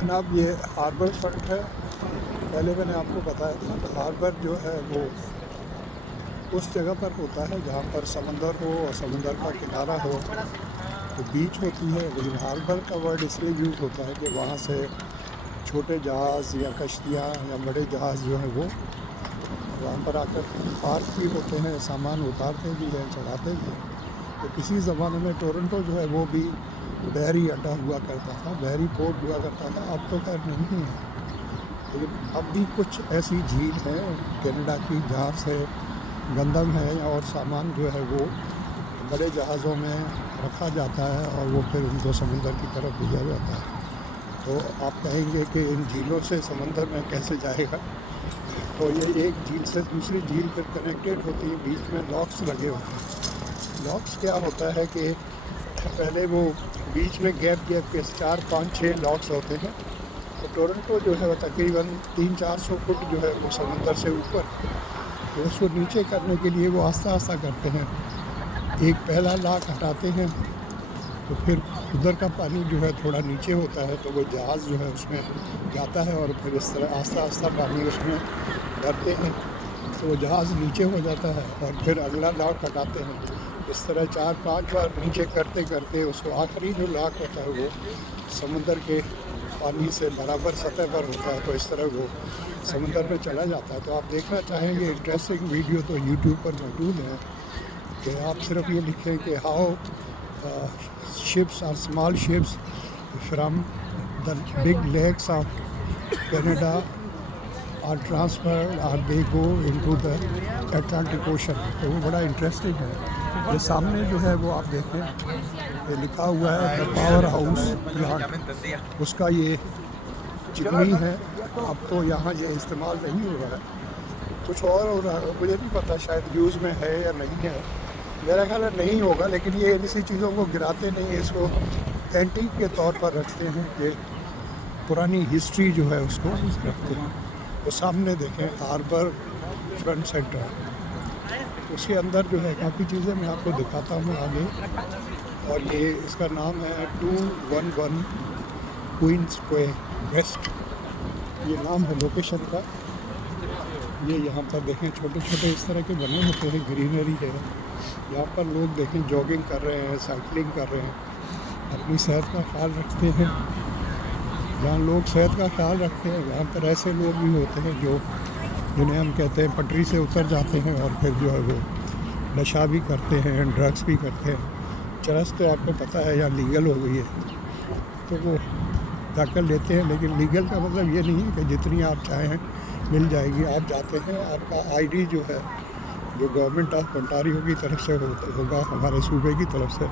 जनाब ये harbour front है। पहले मैंने आपको बताया था कि हार्बर जो है वो उस जगह पर होता है जहाँ पर समंदर हो और समंदर का किनारा हो तो बीच होती है। लेकिन हार्बर का वर्ड इसलिए यूज़ होता है कि वहाँ से छोटे जहाज़ या कश्तियाँ या बड़े जहाज़ जो है वो वहाँ पर आकर पार्क भी होते हैं, सामान उतारते भी हैं, चढ़ाते भी हैं। तो किसी ज़माने में टोरंटो जो है वो भी बहरी अड्डा हुआ करता था, बहरी पोर्ट हुआ करता था। अब तो खैर नहीं है, लेकिन अब भी कुछ ऐसी झील है कनाडा की जहाँ से गंदम है और सामान जो है वो बड़े जहाज़ों में रखा जाता है और वो फिर उनको समंदर की तरफ भेजा जाता है। तो आप कहेंगे कि इन झीलों से समंदर में कैसे जाएगा? तो ये एक झील से दूसरी झील फिर कनेक्टेड होती है, बीच में लॉक्स लगे होते हैं। लॉक्स क्या होता है कि पहले वो बीच में गैप के 4, 5, 6 लॉक्स होते हैं। तो टोरंटो जो है वो तकरीबन 300-400 फुट जो है वो समंदर से ऊपर है। तो उसको नीचे करने के लिए वो आस्ता आस्ता करते हैं। एक पहला लॉक हटाते हैं तो फिर उधर का पानी जो है थोड़ा नीचे होता है तो वो जहाज़ जो है उसमें जाता है और फिर इस तरह आस्ता आस्ता पानी उसमें भरते हैं तो वो जहाज़ नीचे हो जाता है और फिर अगला लॉक हटाते हैं। इस तरह 4-5 बार नीचे करते करते उसको आखिरी जो लॉक होता है वो समंदर के पानी से बराबर सतह पर होता है। तो इस तरह वो समंदर में चला जाता है। तो आप देखना चाहेंगे इंटरेस्टिंग वीडियो तो यूट्यूब पर मौजूद है कि आप सिर्फ ये लिखें कि how ships or small ships from the big lakes of Canada are transferred or they go into the Atlantic Ocean। तो वो बड़ा इंटरेस्टिंग है। ये सामने जो है वो आप देखें ये लिखा हुआ है द पावर हाउस प्लांट, उसका ये चिमनी है। अब तो यहाँ ये इस्तेमाल नहीं हो रहा है, कुछ और हो रहा है, मुझे नहीं पता, शायद यूज़ में है या नहीं है, मेरा ख्याल है नहीं होगा। लेकिन ये ऐसी चीज़ों को गिराते नहीं है, इसको एंटीक के तौर पर रखते हैं कि पुरानी हिस्ट्री जो है उसको रखते हैं। तो सामने देखें हार्बर फ्रंट सेंटर, उसके अंदर जो है काफ़ी चीज़ें मैं आपको दिखाता हूँ आगे। और ये इसका नाम है 211 क्वींस वे वेस्ट, ये नाम है लोकेशन का। ये यहाँ पर देखें छोटे छोटे इस तरह के बने होते हैं, ग्रीनरी है यहाँ पर। लोग देखें जॉगिंग कर रहे हैं, साइकिलिंग कर रहे हैं, अपनी सेहत का ख्याल रखते हैं। जहाँ लोग सेहत का ख्याल रखते हैं वहाँ पर ऐसे लोग भी होते हैं जो जिन्हें हम कहते हैं पटरी से उतर जाते हैं और फिर जो है वो नशा भी करते हैं, ड्रग्स भी करते हैं। चरस तो आपको पता है यहाँ लीगल हो गई है तो वो जाकर लेते हैं, लेकिन लीगल का मतलब ये नहीं है कि जितनी आप चाहें मिल जाएगी। आप जाते हैं, आपका आईडी जो है जो गवर्नमेंट ऑफ ओंटारियो की तरफ से होगा, हमारे सूबे की तरफ से,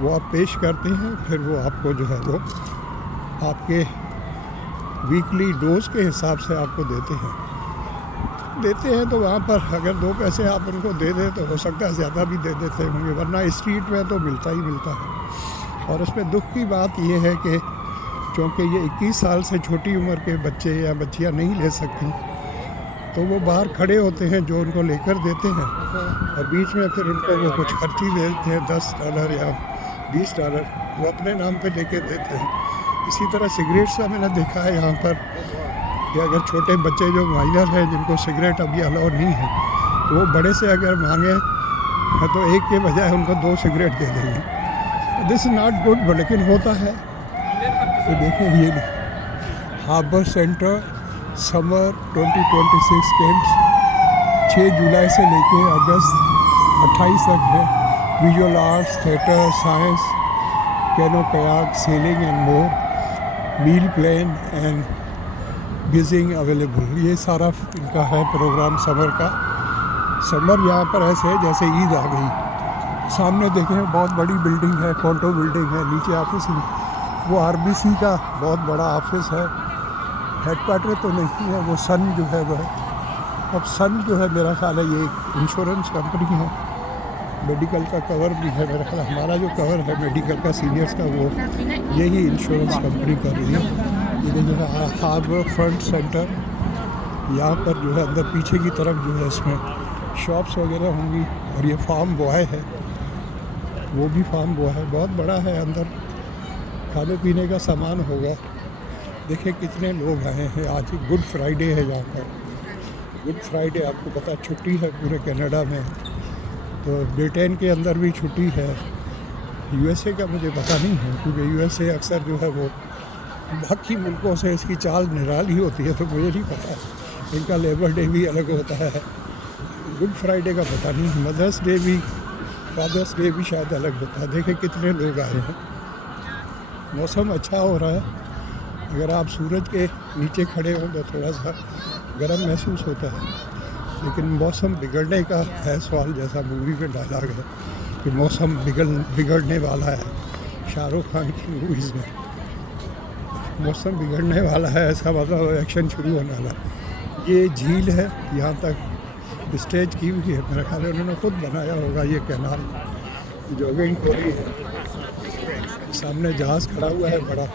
वो आप पेश करते हैं। फिर वो आपको जो है वो आपके वीकली डोज के हिसाब से आपको देते हैं। तो वहाँ पर अगर 2 पैसे आप उनको दे दें तो हो सकता है ज़्यादा भी दे देते होंगे, वरना स्ट्रीट में तो मिलता ही मिलता है। और उसमें दुख की बात यह है कि चूँकि ये 21 साल से छोटी उम्र के बच्चे या बच्चियाँ नहीं ले सकती, तो वो बाहर खड़े होते हैं जो उनको लेकर देते हैं और बीच में फिर उनको वो कुछ खर्ची देते हैं, $10 या $20 वो अपने नाम पे लेके देते हैं। इसी तरह सिगरेट्स का मैंने देखा है यहाँ पर कि अगर छोटे बच्चे जो माइनर हैं जिनको सिगरेट अभी अलाउ नहीं है तो वो बड़े से अगर मांगे तो एक के बजाय उनको 2 सिगरेट दे देंगे। दिस इज़ नॉट गुड, लेकिन होता है। तो देखें ये हार्बर सेंटर समर 2026 कैंप्स 6 जुलाई से लेके अगस्त 28 तक है। Visual arts, theatre, science, canoe kayak, sailing and more, meal plan and busing available. ये सारा इनका है प्रोग्राम समर का। समर यहाँ पर ऐसे है जैसे ईद आ गई। सामने देखें बहुत बड़ी बिल्डिंग है, कॉन्टो बिल्डिंग है, नीचे ऑफिस है, वो RBC का बहुत बड़ा ऑफिस है। हेडक्वार्टर तो नहीं है, वो सन जो है वो है। अब सन जो है मेरा ख्याल है ये इंश्योरेंस कंपनी है, मेडिकल का कवर भी है मेरा ख्याल। हमारा जो कवर है मेडिकल का सीनियर्स का वो यही इंश्योरेंस कंपनी कर रही है। ये जो है हार्बर फ्रंट सेंटर, यहाँ पर जो है अंदर पीछे की तरफ जो है इसमें शॉप्स वगैरह होंगी। और ये फार्म बॉय है, वो भी फार्म बॉय है, बहुत बड़ा है। अंदर खाने पीने का सामान होगा। देखिए कितने लोग आए हैं। आज गुड फ्राइडे है यहाँ पर। गुड फ्राइडे आपको पता छुट्टी है पूरे कनाडा में, तो ब्रिटेन के अंदर भी छुट्टी है। यूएसए का मुझे पता नहीं है, क्योंकि यूएसए अक्सर जो है वो बाकी मुल्कों से इसकी चाल निराली होती है, तो मुझे नहीं पता। इनका लेबर डे भी अलग होता है, गुड फ्राइडे का पता नहीं। मदर्स डे भी, फादर्स डे भी शायद अलग होता है। देखें कितने लोग आए हैं। मौसम अच्छा हो रहा है। अगर आप सूरज के नीचे खड़े हों तो थोड़ा सा गर्म महसूस होता है, लेकिन मौसम बिगड़ने का है सवाल, जैसा मूवी में डाला गया कि मौसम बिगड़ने वाला है। शाहरुख खान की मूवीज़ में मौसम बिगड़ने वाला है, ऐसा मतलब एक्शन शुरू होने वाला। ये झील है, यहाँ तक स्टेज की हुई है, मेरा ख्याल है उन्होंने खुद बनाया होगा। ये कैनाल जॉगिंग हो रही है, सामने जहाज़ खड़ा हुआ है बड़ा।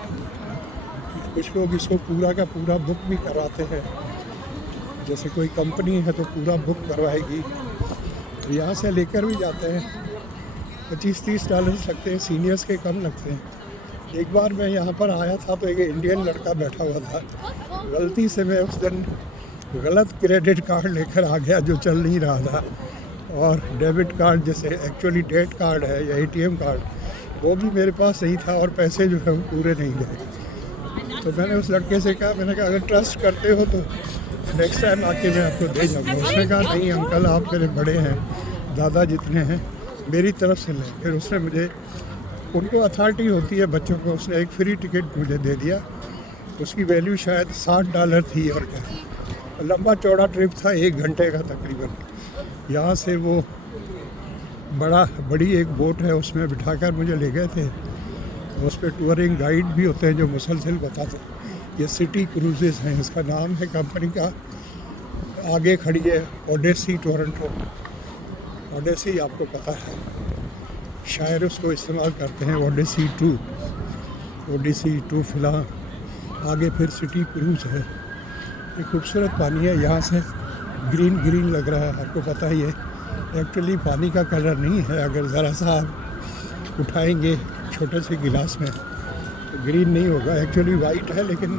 कुछ लोग इसको पूरा का पूरा बुक भी कराते हैं, जैसे कोई कंपनी है तो पूरा बुक करवाएगी। यहाँ से लेकर भी जाते हैं, $25-30 लगते हैं, सीनियर्स के कम लगते हैं। एक बार मैं यहाँ पर आया था तो एक इंडियन लड़का बैठा हुआ था, गलती से मैं उस दिन गलत क्रेडिट कार्ड लेकर आ गया जो चल नहीं रहा था, और डेबिट कार्ड जैसे एक्चुअली डेट कार्ड है या एटीएम कार्ड, वो भी मेरे पास नहीं था, और पैसे जो है वो पूरे नहीं गए। तो मैंने उस लड़के से कहा, मैंने कहा अगर ट्रस्ट करते हो तो नेक्स्ट टाइम आके मैं आपको दे जाऊँगा। उसने कहा नहीं अंकल, आप मेरे बड़े हैं, दादा जितने हैं, मेरी तरफ से लें। फिर उसने मुझे, उनको अथॉरिटी होती है बच्चों को, उसने एक फ्री टिकट मुझे दे दिया। उसकी वैल्यू शायद $60 थी, और क्या लंबा चौड़ा ट्रिप था, 1 घंटे का तकरीबन। यहाँ से वो बड़ी एक बोट है, उसमें बिठाकर मुझे ले गए थे। उस पर टूरिंग गाइड भी होते हैं जो मुसलसल बताते हैं। ये सिटी क्रूजेज़ हैं, इसका नाम है कंपनी का। आगे खड़ी है ओडेसी टोरंटो। ओडेसी आपको पता है, शायर उसको इस्तेमाल करते हैं, ओडेसी 2 फ़िलहाल। आगे फिर सिटी क्रूज़ है। ये खूबसूरत पानी है, यहाँ से ग्रीन लग रहा है। आपको पता ही है एक्चुअली पानी का कलर नहीं है, अगर ज़रा सा आप उठाएंगे छोटे से गिलास में तो ग्रीन नहीं होगा, एक्चुअली वाइट है, लेकिन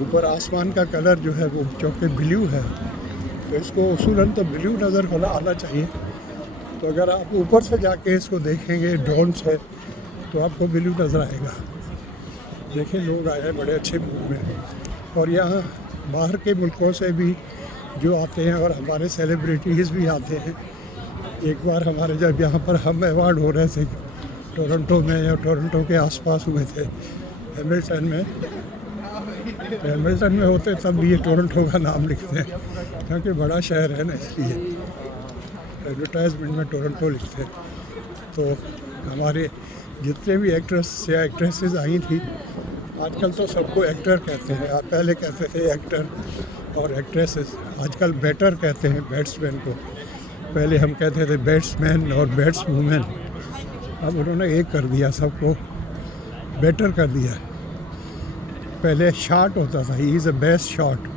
ऊपर आसमान का कलर जो है वो चौके ब्लू है, तो इसको उसूलन तो ब्लू नज़र होना आना चाहिए। तो अगर आप ऊपर से जाके इसको देखेंगे ड्रोन से तो आपको ब्लू नज़र आएगा। देखिए लोग आए हैं बड़े अच्छे मूड में, और यहाँ बाहर के मुल्कों से भी जो आते हैं, और हमारे सेलिब्रिटीज़ भी आते हैं। एक बार हमारे जब यहाँ पर हम अवार्ड हो रहे थे टोरंटो में, या टोरंटो के आसपास हुए थे, हैमिल्टन में होते तब भी ये टोरंटो का नाम लिखते हैं, क्योंकि बड़ा शहर है ना, इसलिए एडवर्टाइजमेंट में टोरंटो लिखते हैं। तो हमारे जितने भी एक्ट्रेस या एक्ट्रेसेस आई थी, आजकल तो सबको एक्टर कहते हैं। आप पहले कहते थे एक्टर और एक्ट्रेसेस, आजकल बैटर कहते हैं बैट्समैन को। पहले हम कहते थे बैट्समैन और बैट्सवुमेन, अब उन्होंने एक कर दिया, सबको बेटर कर दिया। पहले शॉट होता था, he is a best shot,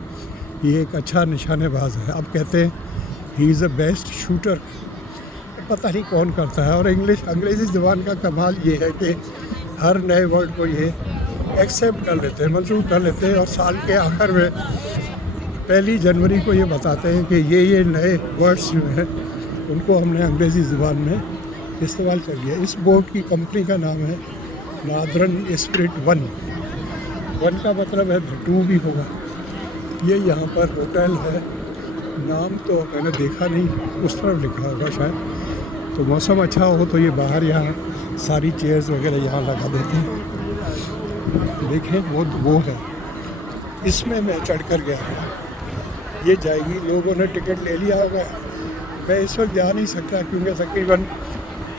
ये एक अच्छा निशानेबाज है। अब कहते हैं he is a best shooter. पता नहीं कौन करता है। और अंग्रेज़ी ज़बान का कमाल ये है कि हर नए वर्ड को ये एक्सेप्ट कर लेते हैं, मंजूर कर लेते हैं, और साल के आखिर में 1 जनवरी को ये बताते हैं कि ये नए वर्ड्स जो हैं उनको हमने अंग्रेज़ी ज़बान में इस्तेमाल कर लिया। इस बोट की कंपनी का नाम है नॉर्दर्न स्पिरिट 1 का मतलब है 2 भी होगा। ये यहाँ पर होटल है, नाम तो मैंने देखा नहीं, उस तरफ लिखा होगा शायद। तो मौसम अच्छा हो तो ये बाहर यहाँ सारी चेयर्स वगैरह यहाँ लगा देते हैं। देखें वो है, इसमें मैं चढ़ कर गया हूँ। ये जाएगी, लोगों ने टिकट ले लिया होगा। मैं इस वक्त जा नहीं सकता क्योंकि तकरीबन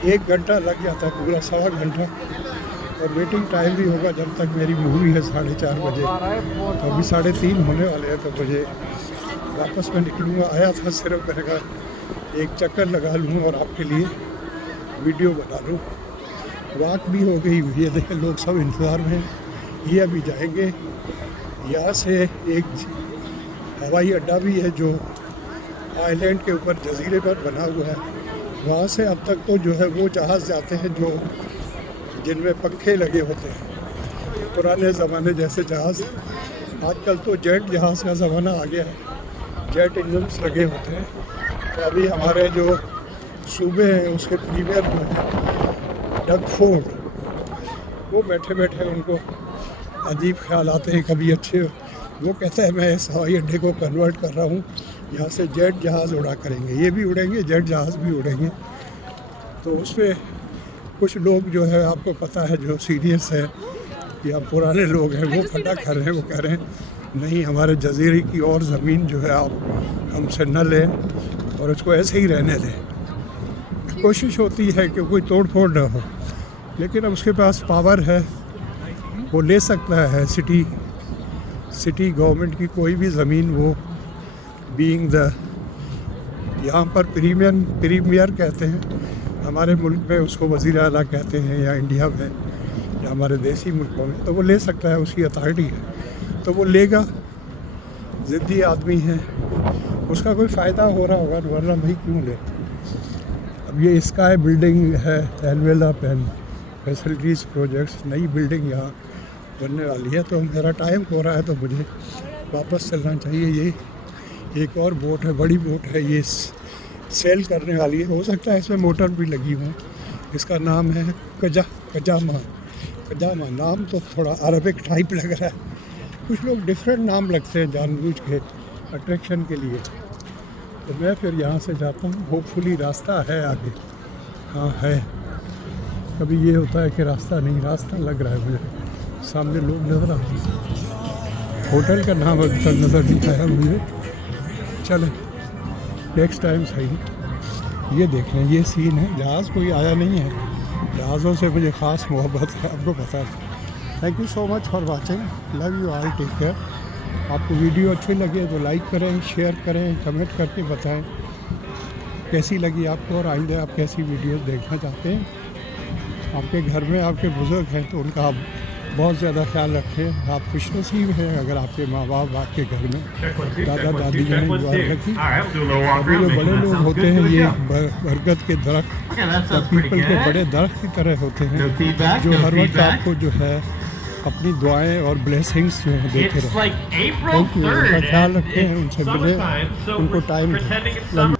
1 घंटा लग जाता है, पूरा 1.25 घंटा, और वेटिंग टाइम भी होगा जब तक मेरी मूवी है 4:30 बजे। तो अभी 3:30 होने वाले हैं, तो मुझे वापस मैं निकलूँगा। आया था सिर्फ, मैंने कहा एक चक्कर लगा लूँ और आपके लिए वीडियो बना लूँ। वॉक भी हो गई, ये देखें लोग सब इंतज़ार में हैं। ये अभी जाएंगे। यहाँ से एक हवाई अड्डा भी है जो आइलैंड के ऊपर जजीरे पर बना हुआ है। वहाँ से अब तक तो जो है वो जहाज़ जाते हैं जो जिनमें पंखे लगे होते हैं। पुराने ज़माने जैसे जहाज़, आजकल तो जेट जहाज़ का ज़माना आ गया है, जेट इंजन्स लगे होते हैं। तो अभी हमारे जो सूबे हैं उसके प्रीमियर जो है डग फोर्ड, वो बैठे बैठे उनको अजीब ख्याल आते हैं, कभी अच्छे। वो कहता है मैं इस हवाई अड्डे को कन्वर्ट कर रहा हूँ, यहाँ से जेट जहाज़ उड़ा करेंगे, ये भी उड़ेंगे, जेट जहाज़ भी उड़ेंगे। तो उसमें कुछ लोग जो है आपको पता है जो सीरियस है या पुराने लोग हैं वो फटा कर रहे हैं, वो कह रहे हैं नहीं हमारे जजीरे की और ज़मीन जो है आप हमसे न लें और उसको ऐसे ही रहने दें। कोशिश होती है कि कोई तोड़ फोड़ ना हो, लेकिन अब उसके पास पावर है, वो ले सकता है सिटी गवर्नमेंट की कोई भी ज़मीन, वो बीइंग द यहाँ पर प्रीमियर कहते हैं, हमारे मुल्क में उसको वज़ीर आला कहते हैं, या इंडिया में या हमारे देसी मुल्कों में, तो वो ले सकता है, उसकी अथॉरिटी है, तो वो लेगा। ज़िद्दी आदमी है, उसका कोई फ़ायदा हो रहा होगा, वरना भाई क्यों ले। अब ये स्काई बिल्डिंग है, एलवेला पेन फैसिलिटीज़ प्रोजेक्ट्स, नई बिल्डिंग यहाँ बनने वाली है। तो मेरा टाइम हो रहा है तो मुझे वापस चलना चाहिए। ये एक और बोट है, बड़ी बोट है, ये सेल करने वाली है, हो सकता है इसमें मोटर भी लगी हो। इसका नाम है कजामा। नाम तो थोड़ा अरबिक टाइप लग रहा है, कुछ लोग डिफरेंट नाम लगते हैं जानबूझ के अट्रैक्शन के लिए। तो मैं फिर यहाँ से जाता हूँ, होपफुली रास्ता है आगे। हाँ है, कभी ये होता है कि रास्ता नहीं, रास्ता लग रहा है मुझे, सामने लोग नजर आते हैं। होटल का नाम अभी तक नज़र नहीं आया मुझे, चले नेक्स्ट टाइम सही। ये देख लें, ये सीन है, जहाज़ कोई आया नहीं है, जहाज़ों से मुझे ख़ास मोहब्बत है, आपको पता है। Thank you so much for watching, love you all, take care. आपको वीडियो अच्छी लगे तो लाइक करें, शेयर करें, कमेंट करके बताएं कैसी लगी आपको, और आइंदा आप कैसी वीडियोस देखना चाहते हैं। आपके घर में आपके बुज़ुर्ग हैं तो उनका आप बहुत ज़्यादा ख्याल रखें। आप खुशनसीब हैं अगर आपके माँ बाप आपके घर में दादा दादी ने दुआ रखी। अभी जो बड़े लोग होते हैं ये बरगद के दरख्त या पीपल के बड़े दरख्त की तरह होते हैं, जो हर वक्त आपको जो है अपनी दुआएं और ब्लेसिंग्स जो है देते रहे। थैंक यू, उनका ख्याल रखें, उनसे मिले, उनको टाइम दें।